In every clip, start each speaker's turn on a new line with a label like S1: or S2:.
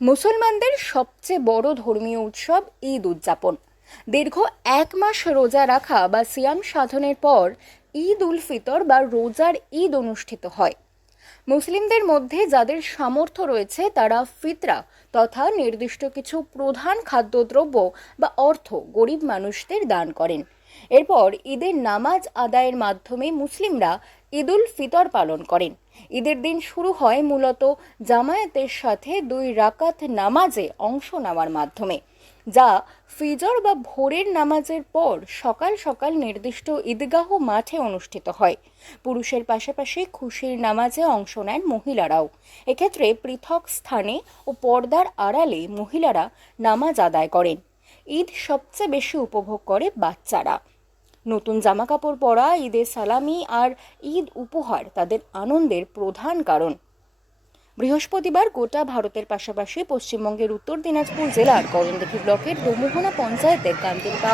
S1: মুসলমানদের সবচেয়ে বড় ধর্মীয় উৎসব ঈদ উদযাপন। দীর্ঘ এক মাস রোজা রাখা বা সিয়াম সাধনের পর ঈদ উল ফিতর বা রোজার ঈদ অনুষ্ঠিত হয়। মুসলিমদের মধ্যে যাদের সামর্থ্য রয়েছে, তারা ফিতরা তথা নির্দিষ্ট কিছু প্রধান খাদ্যদ্রব্য বা অর্থ গরিব মানুষদের দান করেন। এরপর ঈদের নামাজ আদায়ের মাধ্যমে মুসলিমরা ঈদুল ফিতর পালন করেন। ঈদের দিন শুরু হয় মূলত জামায়াতের সাথে দুই রাকাত নামাজে অংশ নেওয়ার মাধ্যমে, যা ফিজর বা ভোরের নামাজের পর সকাল সকাল নির্দিষ্ট ঈদগাহ মাঠে অনুষ্ঠিত হয়। পুরুষের পাশাপাশি খুশির নামাজে অংশ নেন মহিলারাও। এক্ষেত্রে পৃথক স্থানে ও পর্দার আড়ালে মহিলারা নামাজ আদায় করেন। ঈদ সবচেয়ে বেশি উপভোগ করে বাচ্চারা। নতুন জামা কাপড় পরা, ঈদের সালামি আর ঈদ উপহার তাদের আনন্দের প্রধান কারণ। বৃহস্পতিবার গোটা ভারতের পাশাপাশি পশ্চিমবঙ্গের উত্তর দিনাজপুর জেলার করণদিঘি ব্লকের দমুহনা পঞ্চায়েতের কান্তিরপা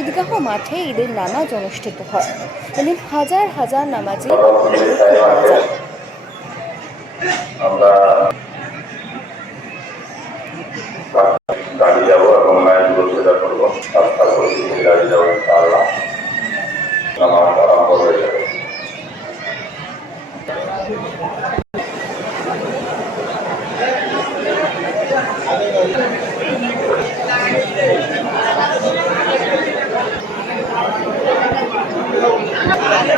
S1: ঈদগাহ মাঠে ঈদের নামাজ অনুষ্ঠিত হয়। এদিন হাজার হাজার নামাজি
S2: আমরা গাড়ি যাব এবং করব। গাড়ি যাব ইনশাআল্লাহ। নামাজ আরম্ভ হয়েছে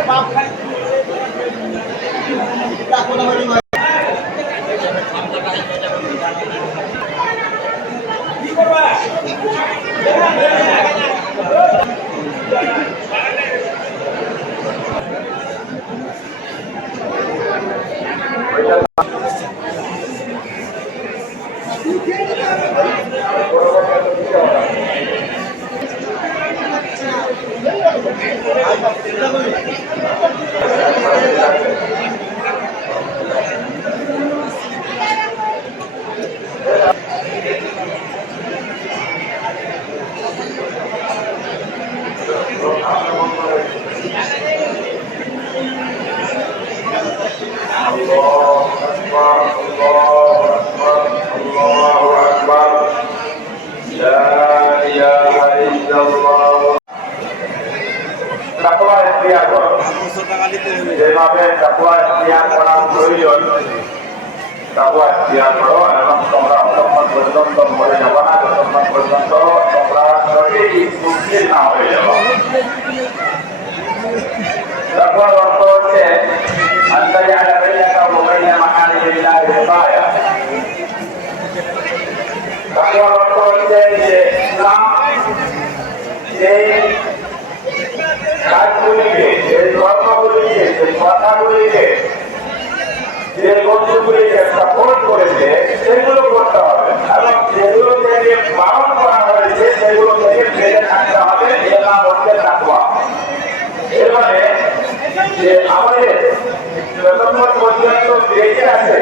S2: বাপ খাই já está. যেভাবে তাকওয়া ইখতিয়ার করা প্রয়োজন তাকওয়া ইখতিয়ার করো এবং তোমরা অতক্ষণ পর্যন্ত মরে যাব না যতক্ষণ পর্যন্ত তোমরা সঠিক মুক্তির না হয়ে যাব ইসলাম যে কাজগুলিকে যে ধর্মগুলিকে যে কথাগুলিকে যে বস্তুগুলিকে সাপোর্ট করেছে সেগুলো করতে হবে এবং যেগুলো থেকে বারণ করা হয়েছে সেগুলো থেকে ফেলে থাকতে হবে এর নাম হচ্ছে তাকওয়া এবারে যে আমাদের যতক্ষণ পর্যন্ত বেঁচে আছে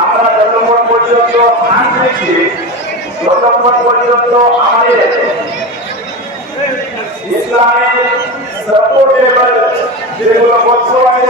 S2: আমরা যতক্ষণ পর্যন্ত হাত দিচ্ছি ততক্ষণ পর্যন্ত আমাদের ইসলামের সাপোর্টেবল যেগুলো বর্তমানে